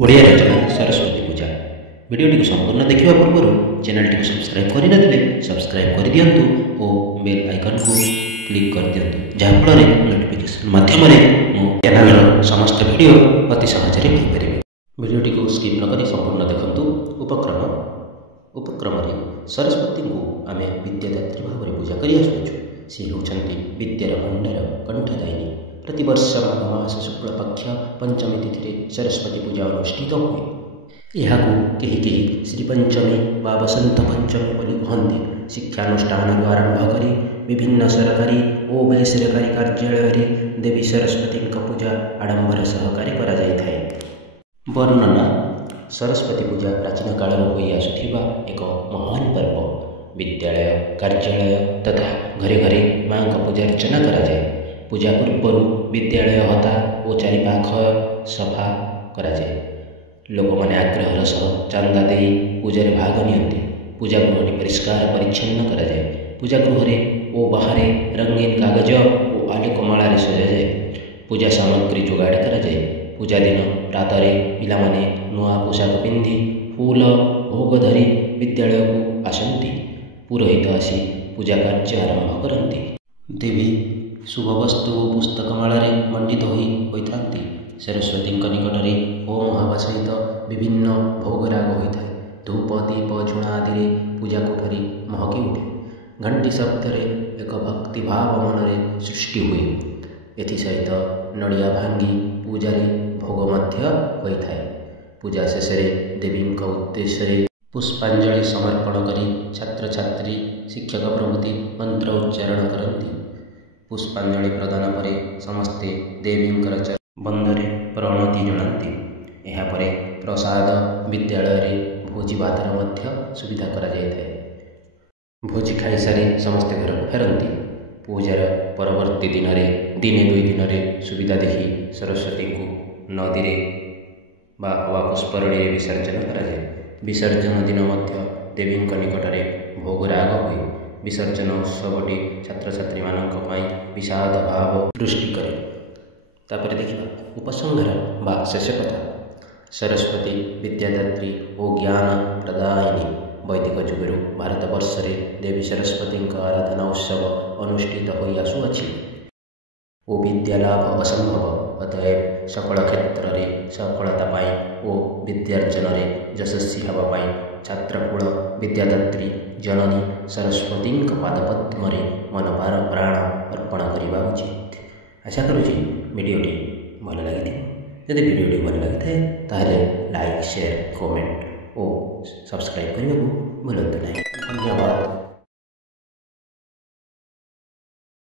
ओडिया रचना सरस्वती पूजा वीडियोटी को संपूर्ण देखा पूर्व चैनल टी सब्सक्राइब करनथिले सब्सक्राइब कर दियंतु और बेल आइकन को क्लिक कर दियंतु जहाँफल नोटिफिकेशन माध्यम मो चैनल समस्त वीडियो अति सहज पाइपर। वीडियोटी को स्किप नक संपूर्ण देखु। उपक्रम सरस्वती को आम विद्यादात्री भाव में पूजा कर सी होती विद्यार भंडार कंठदायिनी। प्रतिवर्ष माघ मास शुक्ल पक्ष पंचमी तिथि सरस्वती पूजा अनुष्ठित हुए। यह कहीं श्रीपंचमी व बसंत पंचमी बोली कहते। शिक्षानुष्ठान आरंभ कर विभिन्न सरकारी और बेसरकारी कार्यालय देवी सरस्वती पूजा आडंबर सहकारी कर वर्णना सरस्वती पूजा प्राचीन काल हो आसुथिबा एक महान पर्व। विद्यालय कार्यालय तथा घरे घरे माँ का पूजा अर्चना करा जाए। पूजा पूर्व विद्यालय हता और चारिपाख सफा करा जाए। लोक मैंने आग्रहर सह चांदा दे पूजा भाग नियंती। पूजा गृह परिष्कार परिच्छन्न करा जाए। पूजा गृह और बाहर रंगीन कागज और आलोकमाला सजा जाए। पूजा सामग्री जोगाड़ करा जाए। पूजा दिन प्रातः पिला माने नुआ पोशाक पिंधि फूल भोग धरी विद्यालय को आसती। पुरोहित आसी पूजा कार्य आरंभ करती। देवी शुभ वस्तु और पुस्तकमाल मंडित होता। सरस्वती निकट में ओम हवा सहित विभिन्न भोगराग होता है। धूप दीप झुणा आदि पूजा कोठरी महकी उठे। घंटी शब्द एक भक्तिभाव मन में सृष्टि हुए। एसहित नड़िया भांगी पूजा भोग होता है। पूजा शेष देवी उद्देश्य पुष्पांजलि समर्पण कर छात्र छात्री शिक्षक प्रभृति मंत्र उच्चारण करती। पुष्पांजलि प्रदान पर समस्ते देवी बंधरे प्रणति जनाती। यापर प्रसाद विद्यालय भोजी भातर सुविधा करा जाए। भोजी खाई सारी समस्ते घर को फेरती। पूजार परवर्ती दिन में दिने दुई दिन में सुविधा देखी सरस्वती को नदी वा पुष्परणी विसर्जन करा जाए। विसर्जन दिन देवी निकट में भोगराग हुए। विसर्जन उत्सवटी छात्र छात्री मानी विषाद भाव सृष्टि करे। तापर देखा उपसंहार बा शेष कथा। सरस्वती विद्यादात्री और ज्ञान प्रदायिनी। वैदिक जुगर भारतवर्ष में देवी सरस्वती आराधना उत्सव अनुष्ठित हो आसुअछि। ओ विद्यालाभ असंभव। अतएव सकल क्षेत्र में सफलता पाई और विद्यार्जन में यशस्वी होगा छात्रकूल विद्यादात्री जननी सरस्वती पादपद्म मन प्राण अर्पण करने उचित। आशा करुँच वीडियोटी भल लगी। यदि वीडियोटी भल लगी ताहले लाइक शेयर कमेंट और सब्सक्राइब करने को भूलु नहीं। धन्यवाद।